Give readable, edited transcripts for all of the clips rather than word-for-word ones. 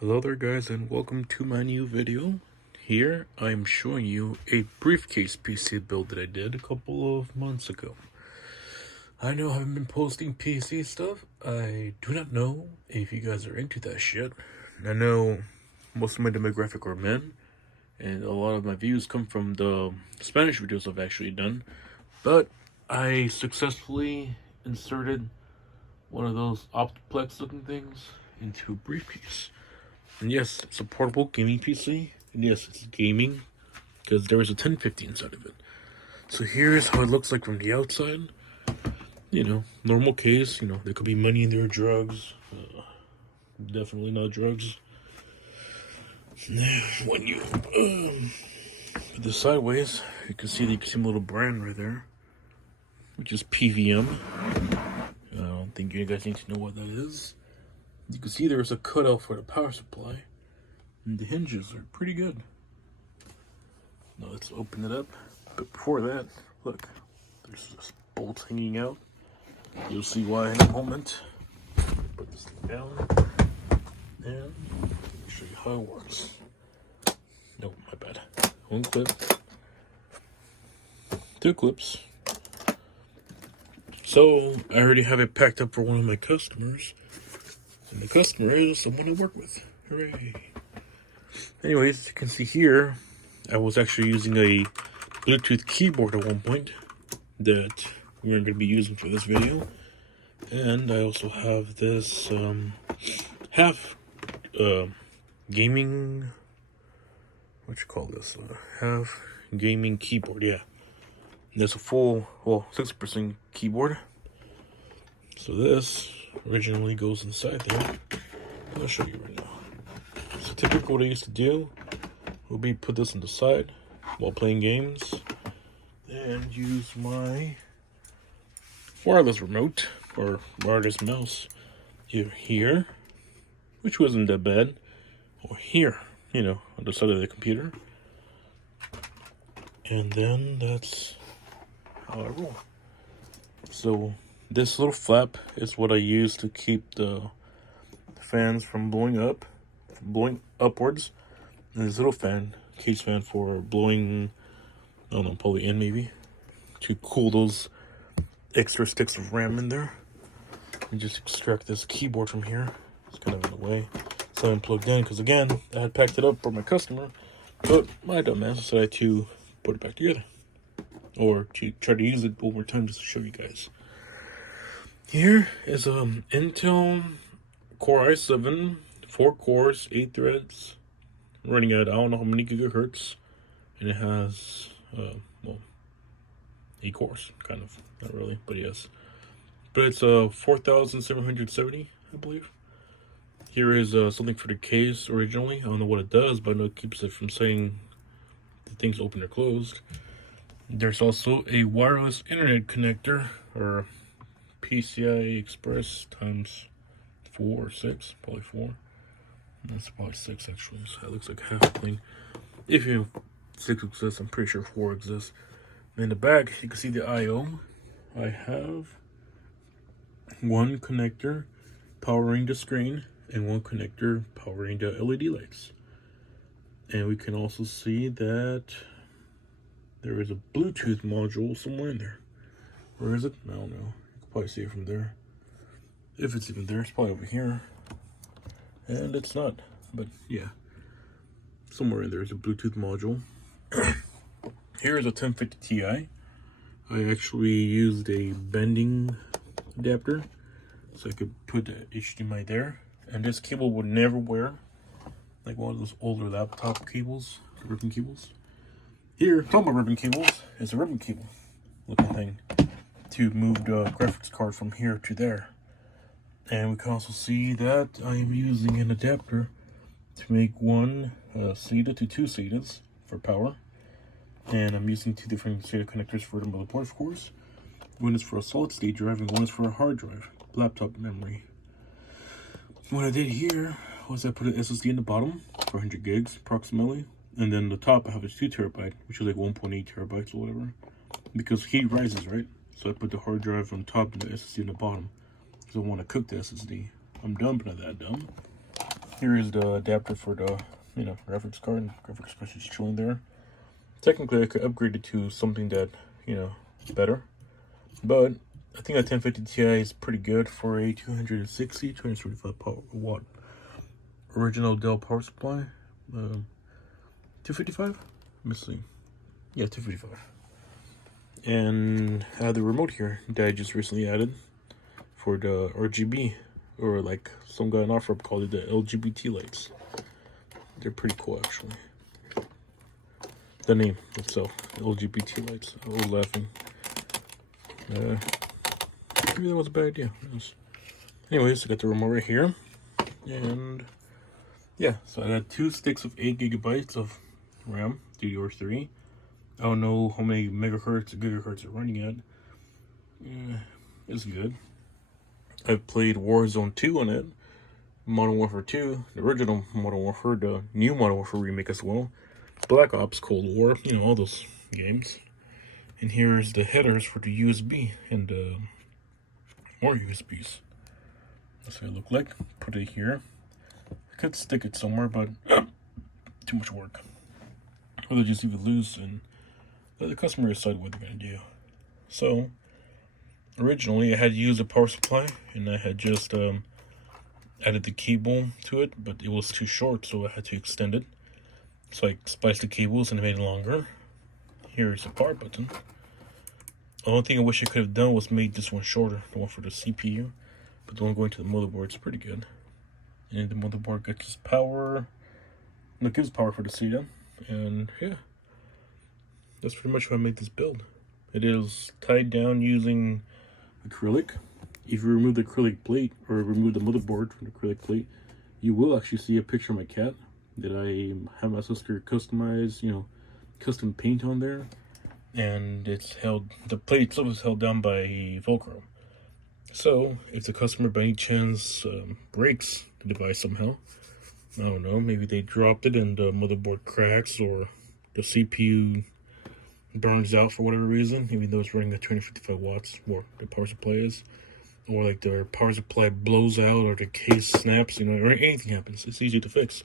Hello there guys, and welcome to my new video. Here I am showing you a Briefcase PC build that I did a couple of months ago. I know I haven't been posting PC stuff. I do not know if you guys are into that shit. I know most of my demographic are men, and a lot of my views come from the Spanish videos I've actually done. But I successfully inserted one of those Optiplex looking things into a Briefcase. And yes, it's a portable gaming PC. And yes, it's gaming because there is a 1050 inside of it. So here's how it looks like from the outside. You know, normal case. You know, there could be money in there, drugs. Definitely not drugs. When you put this sideways, you can see a little brand right there, which is PVM. I don't think you guys need to know what that is. You can see there's a cutout for the power supply, and the hinges are pretty good. Now let's open it up. But before that, look, there's this bolt hanging out. You'll see why in a moment. Put this thing down, and I'll show you how it works. No, my bad. One clip, two clips. So I already have it packed up for one of my customers. And the customer is someone I work with. Hooray. Anyways, as you can see here, I was actually using a Bluetooth keyboard at one point that we aren't going to be using for this video. And I also have this half gaming, what you call this? Half gaming keyboard, yeah. And there's a full, well, 60% keyboard. So this originally goes inside there. I'll show you right now. So typically what I used to do would be put this on the side while playing games and use my wireless remote or wireless mouse either here, which wasn't that bad, or here, you know, on the side of the computer. And then that's how I roll. So this little flap is what I use to keep the fans from blowing upwards. And this little fan, case fan for blowing, I don't know, probably in maybe, to cool those extra sticks of RAM in there. And just extract this keyboard from here. It's kind of in the way. So I'm plugged in because again, I had packed it up for my customer, but my dumbass decided to put it back together. Or to try to use it over time just to show you guys. Here is Intel Core i7, 4 cores, 8 threads, running at I don't know how many gigahertz, and it has well, 8 cores, kind of, not really, but yes. But it's 4,770, I believe. Here is something for the case originally. I don't know what it does, but I know it keeps it from saying the thing's open or closed. There's also a wireless internet connector, or PCI Express times 4 or 6, probably 4. That's probably 6 actually, so that looks like half a thing. If you 6 exists, I'm pretty sure 4 exists. And in the back, you can see the I/O. I have one connector powering the screen and one connector powering the LED lights. And we can also see that there is a Bluetooth module somewhere in there. Where is it? I don't know. You can probably see it from there. If it's even there, it's probably over here. And it's not. But yeah. Somewhere in there is a Bluetooth module. Here is a 1050 Ti. I actually used a bending adapter. So I could put the HDMI there. And this cable would never wear. Like one of those older laptop cables. Ribbon cables. Here, talking about ribbon cables, is a ribbon cable looking thing to move the graphics card from here to there. And we can also see that I am using an adapter to make one SATA to 2 SATAs for power. And I'm using 2 different SATA connectors for the motherboard, of course. One is for a solid state drive and one is for a hard drive, laptop memory. What I did here was I put an SSD in the bottom, 400 gigs approximately. And then the top I have a 2 terabyte, which is like 1.8 terabytes or whatever. Because heat rises, right? So I put the hard drive on top and the SSD in the bottom. Because I want to cook the SSD. I'm dumb, but not that dumb. Here is the adapter for the, graphics card. Graphics card is chilling there. Technically, I could upgrade it to something that, better. But I think a 1050 Ti is pretty good for a 225 watt original Dell power supply. 255? Let me see. Yeah, 255. And I have the remote here that I just recently added for the RGB, or like some guy on OfferUp called it the LGBT lights. They're pretty cool, actually. The name itself, LGBT lights. I was laughing. Maybe that was a bad idea. Anyways, I got the remote right here. And yeah, so I got 2 sticks of 8 gigabytes of RAM, DDR3. I don't know how many megahertz or gigahertz are running at. Yeah, it's good. I've played Warzone 2 on it, Modern Warfare 2, the original Modern Warfare, the new Modern Warfare remake as well, Black Ops, Cold War, all those games. And here's the headers for the USB and more USBs. That's what it look like. Put it here. I could stick it somewhere, but too much work. Or they'll just leave it loose and let the customer decide what they're going to do. So, originally I had to use a power supply, and I had just added the cable to it, but it was too short, so I had to extend it. So I spliced the cables and made it longer. Here's the power button. The only thing I wish I could have done was made this one shorter, the one for the CPU. But the one going to the motherboard is pretty good. And the motherboard gets power. And it gives power for the CDM. And yeah, that's pretty much how I made this build. It is tied down using acrylic. If you remove the acrylic plate, or remove the motherboard from the acrylic plate, you will actually see a picture of my cat that I have my sister customize, custom paint on there. And it's held, the plate itself is held down by Velcro. So if the customer by any chance breaks the device somehow, I don't know, maybe they dropped it and the motherboard cracks, or the CPU burns out for whatever reason, even though it's running at 255 watts, or the power supply is, or like their power supply blows out, or the case snaps, or anything happens. It's easy to fix.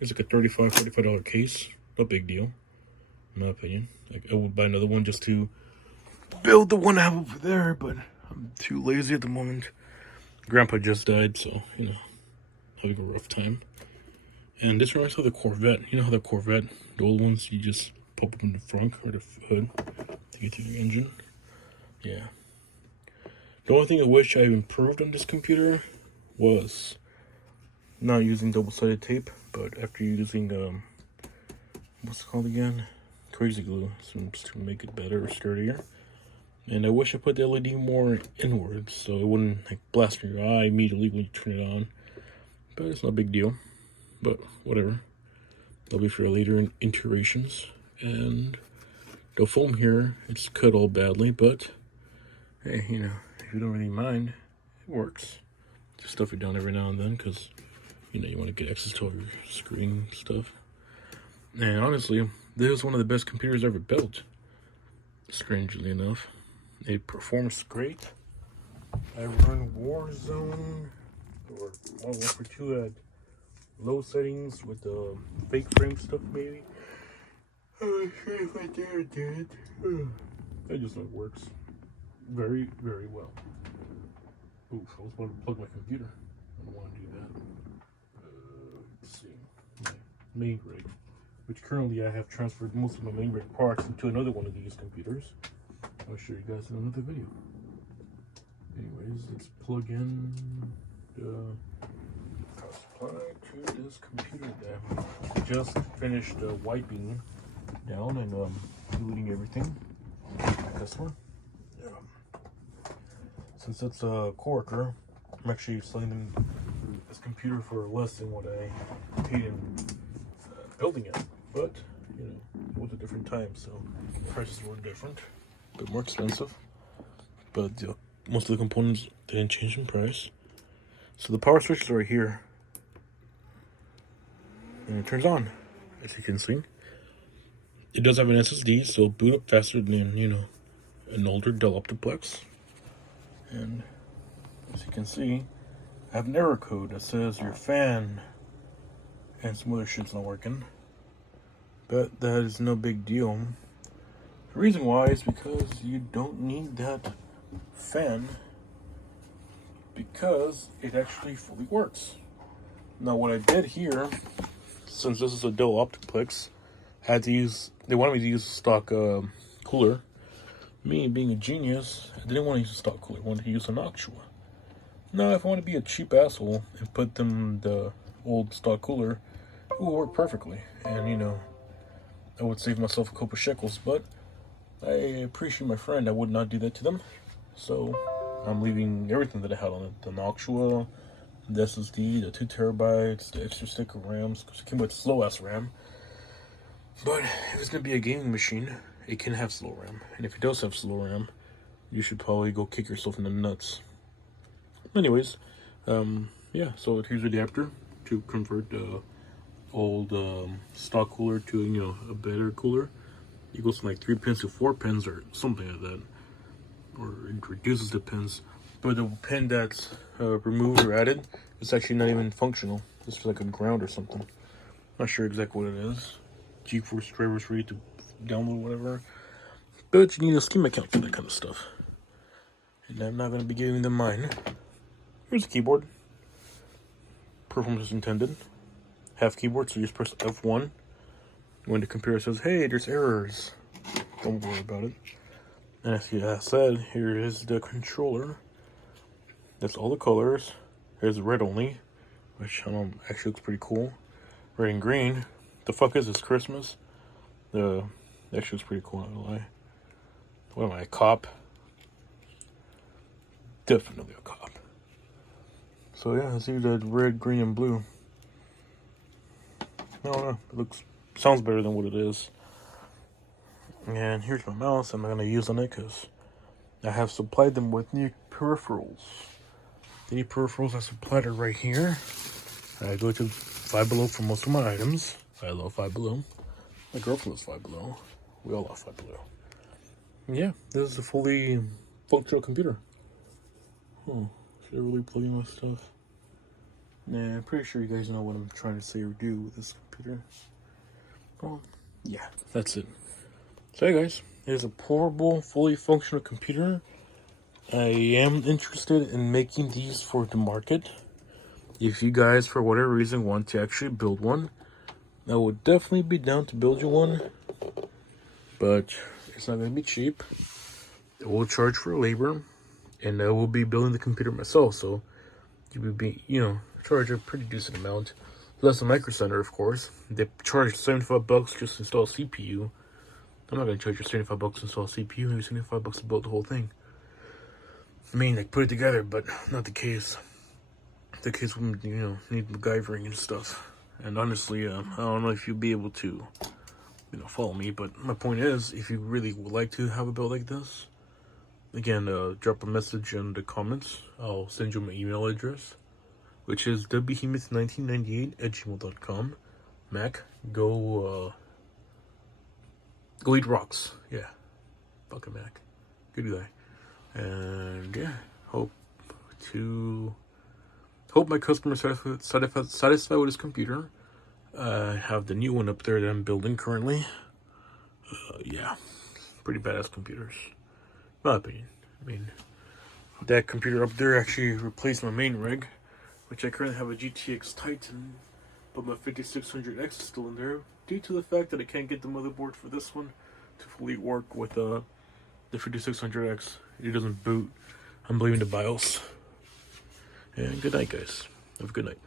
It's like a $45 case, no big deal, in my opinion. Like, I would buy another one just to build the one I have over there, but I'm too lazy at the moment. Grandpa just died, so, having a rough time. And this reminds me of the Corvette. You know how the Corvette, the old ones, you just pop up in the front or the hood to get to the engine? Yeah. The only thing I wish I improved on this computer was not using double-sided tape, but after using, what's it called again? Crazy glue, seems to make it better or sturdier. And I wish I put the LED more inwards, so it wouldn't blast your eye immediately when you turn it on. But it's not a big deal. But whatever. That'll be for later in iterations. And the foam here, it's cut all badly, but hey, if you don't really mind, it works. Just stuff it down every now and then, because you want to get access to all your screen stuff. And honestly, this is one of the best computers ever built. Strangely enough, it performs great. I run Warzone or Modern Warfare 2 at low settings with the fake frame stuff, maybe. I'm sure if I did it. I just know it works very, very well. Oof, I was going to plug my computer. I don't want to do that. Let's see. My main rig, which currently I have transferred most of my main rig parts into another one of these computers. I'll show you guys in another video. Anyways, let's plug in the power supply to this computer that I just finished wiping down and deleting everything. Customer. Since it's a coworker, I'm actually selling them this computer for less than what I paid in building it. But, it was a different time, so prices were different, a bit more expensive. But most of the components didn't change in price. So the power switch is right here. And it turns on, as you can see. It does have an SSD, so it'll boot up faster than, an older Dell Optiplex. And as you can see, I have an error code that says your fan and some other shit's not working. But that is no big deal. The reason why is because you don't need that fan, because it actually fully works. Now what I did here, since this is a Dell Optiplex, they wanted me to use a stock cooler. Me being a genius, I didn't want to use a stock cooler, I wanted to use an Noctua. Now if I want to be a cheap asshole and put them the old stock cooler, it will work perfectly. And you know, I would save myself a couple shekels, but I appreciate my friend, I would not do that to them. So I'm leaving everything that I had on it. The Noctua, the SSD, the 2 terabytes, the extra stick of RAMs, because it came with slow ass RAM. But if it's going to be a gaming machine, it can have slow RAM. And if it does have slow RAM, you should probably go kick yourself in the nuts. Anyways, yeah, so here's the adapter to convert the old stock cooler to, you know, a better cooler. It goes from like 3 pins to 4 pins or something like that, or it reduces the pins. But the pin that's removed or added, it's actually not even functional. It's like a ground or something. Not sure exactly what it is. GeForce drivers for you to download, whatever. But you need a Steam account for that kind of stuff. And I'm not going to be giving them mine. Here's a keyboard. Performance is intended. Half keyboard, so you just press F1. When the computer says, hey, there's errors, don't worry about it. And as I said, here is the controller. That's all the colors. There's red only, which I don't actually looks pretty cool. Red and green. The fuck is this, Christmas? The actually looks pretty cool, not gonna lie. What am I, a cop? Definitely a cop. So yeah, let's see the red, green, and blue. I don't know. It sounds better than what it is. And here's my mouse. I'm not gonna use on it because I have supplied them with new peripherals. The new peripherals I supplied are right here. I go to Five Below for most of my items. I love Five Below. My girlfriend loves Five Below. We all love Five Below. Yeah, this is a fully functional computer. Oh, should I really plug in my stuff? Nah, I'm pretty sure you guys know what I'm trying to say or do with this computer. Well, yeah, that's it. So hey guys, it is a portable, fully functional computer. I am interested in making these for the market. If you guys, for whatever reason, want to actually build one, I would definitely be down to build you one. But it's not going to be cheap. I will charge for labor, and I will be building the computer myself, so you would be, you know, charge a pretty decent amount. Less than Micro Center, of course. They charge $75 just to install a CPU. I'm not gonna charge you $75 to install a CPU, maybe $75 to build the whole thing. I mean, like, put it together, but not the case. The case would, you know, need MacGyvering and stuff. And honestly, I don't know if you'll be able to, you know, follow me, but my point is, if you really would like to have a build like this, again, drop a message in the comments. I'll send you my email address, which is wbehemoth1998@gmail.com. Mac, go eat rocks. Yeah. Fucking Mac. Good guy. And yeah, hope my customer satisfied with his computer. I have the new one up there that I'm building currently. Yeah, pretty badass computers, in my opinion. I mean, that computer up there actually replaced my main rig, which I currently have a GTX Titan, but my 5600X is still in there due to the fact that I can't get the motherboard for this one to fully work with the 5600X. It doesn't boot. I'm blaming the BIOS. And good night, guys. Have a good night.